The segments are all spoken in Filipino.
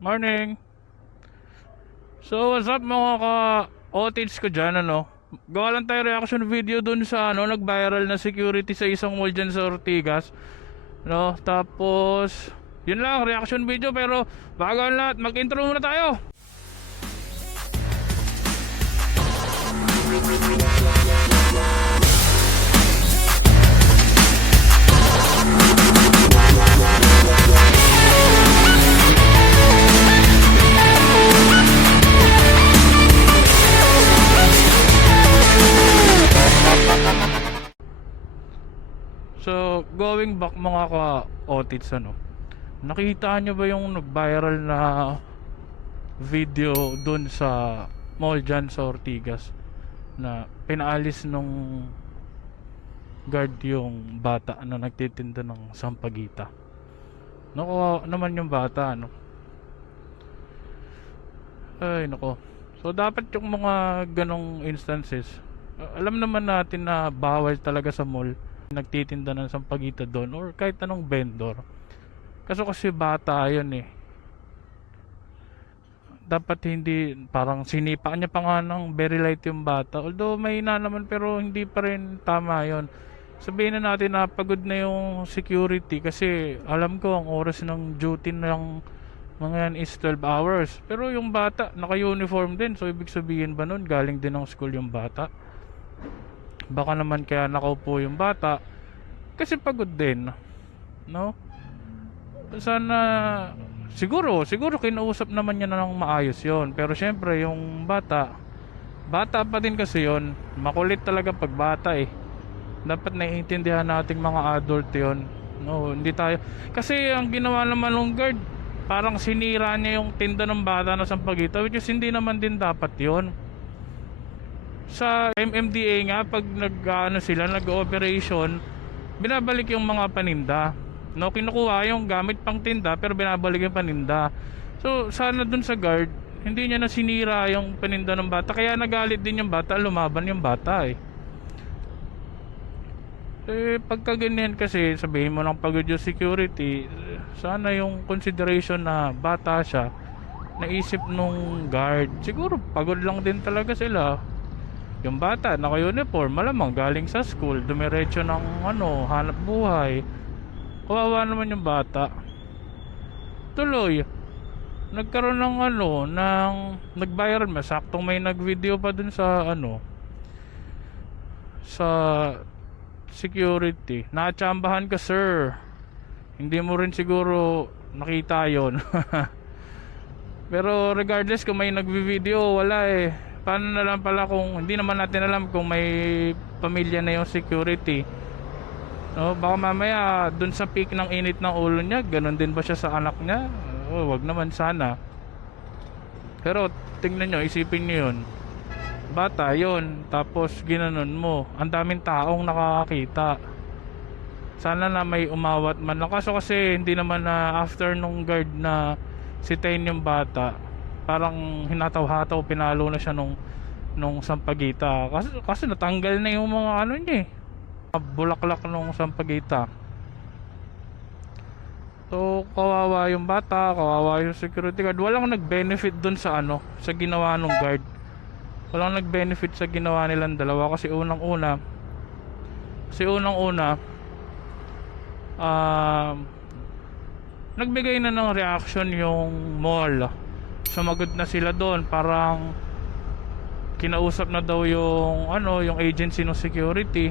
Morning. So, what's up mga ka-otage ko dyan, ano? Gawa lang tayo reaction video dun sa, ano, nag-viral na security sa isang mall dyan sa Ortigas. No? Tapos, yun lang, reaction video. Pero, bago ang lahat, mag-intro muna tayo. So, going back mga ka-otits, ano? Nakita nyo ba yung nag-viral na video dun sa mall dyan sa Ortigas na pinaalis nung guard yung bata na nagtitinda ng sampagita. Nako naman yung bata, ano? Ay, nako. So, dapat yung mga ganong instances, alam naman natin na bawal talaga sa mall nagtitinda ng sampagita doon or kahit anong vendor. Kaso kasi bata yun eh. Dapat hindi, parang sinipa niya pa nga ng very light yung bata. Although may na naman pero hindi pa rin tama yon Sabihin na natin na pagod na yung security kasi alam ko ang oras ng duty ng mga yan is 12 hours. Pero yung bata, naka-uniform din. So ibig sabihin ba nun, galing din ng school yung bata? Baka naman kaya nakaupo yung bata. Kasi pagod din no? Sana siguro siguro kinausap naman niya na ng maayos yon pero syempre yung bata bata pa din kasi yon makulit talaga pag bata eh. Dapat naiintindihan nating mga adult yon no hindi tayo. Kasi ang ginawa naman ng guard parang sinira niya yung tinda ng bata na sampagita which is hindi naman din dapat yon sa MMDA nga pag nag ano sila nag-operation binabalik yung mga paninda. No kinukuha yung gamit pang tinda pero binabalik yung paninda. So sana dun sa guard hindi niya na yung paninda ng bata. Kaya nagalit din yung bata lumaban yung bata eh. Eh pagka ganyan kasi sabihin mo ng pagod yung security sana yung consideration na bata siya naisip nung guard. Siguro pagod lang din talaga sila yung bata naka-uniform malamang galing sa school dumiretso ng ano hanap buhay. Kawawa naman yung bata. Tuloy nagkaroon ng ano ng nag-viral masaktong may nag-video pa dun sa ano sa security. Natsambahan ka sir. Hindi mo rin siguro nakita yon pero regardless kung may nagvi-video wala eh paano na lang pala kung hindi naman natin alam kung may pamilya na yung security? No baka mamaya dun sa peak ng init ng ulo niya ganun din ba siya sa anak niya? Oh, wag naman sana. Pero tingnan nyo isipin nyo yun. Bata yon tapos ginanon mo. Ang daming taong nakakakita. Sana na may umawat man lang. Kaso kasi hindi naman na after nung guard na sitain yung bata parang hinataw-hataw pinalo na siya nung nung sampagita kasi, kasi natanggal na yung mga ano niya eh. Bulaklak nung sampagita so kawawa yung bata kawawa yung security guard. Walang nag-benefit dun sa ano sa ginawa nung guard. Walang nag-benefit sa ginawa nilang dalawa kasi unang una kasi unang una um, nagbigay na ng reaction yung mall sumagot na sila doon. Parang kinausap na daw yung ano yung agency ng security.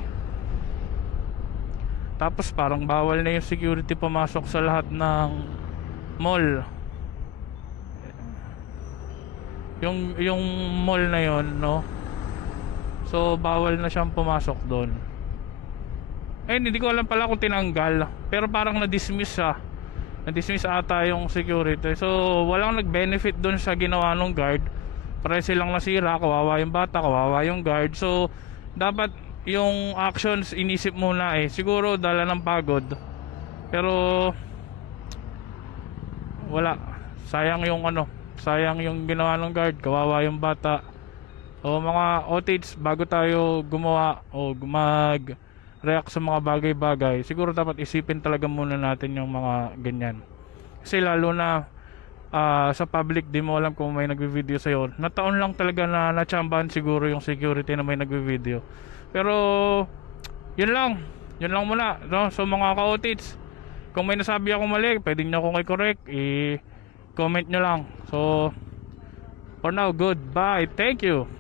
Tapos parang bawal na yung security pumasok sa lahat ng mall. Yung yung mall na yon no? So bawal na siyang pumasok doon. Eh hindi ko alam pala kung tinanggal. Pero parang na-dismiss siya na-dismiss ata yung security. So walang nag-benefit doon sa ginawa ng guard. Pare silang nasira kawawa yung bata kawawa yung guard. So dapat yung actions inisip muna eh. Siguro dala ng pagod. Pero wala. Sayang yung ano sayang yung ginawa ng guard. Kawawa yung bata. O mga otage bago tayo gumawa o mag react sa mga bagay-bagay siguro dapat isipin talaga muna natin yung mga ganyan kasi lalo na ah, sa public di mo alam kung may nagvi-video sa iyo. Nataon lang talaga na natsambahan siguro yung security na may nagvi-video. Pero yun lang. Yun lang muna. No? So mga ka-otits, kung may nasabi ako mali, pwede niyo akong i-correct. I-comment nyo lang. So, for now, goodbye. Thank you.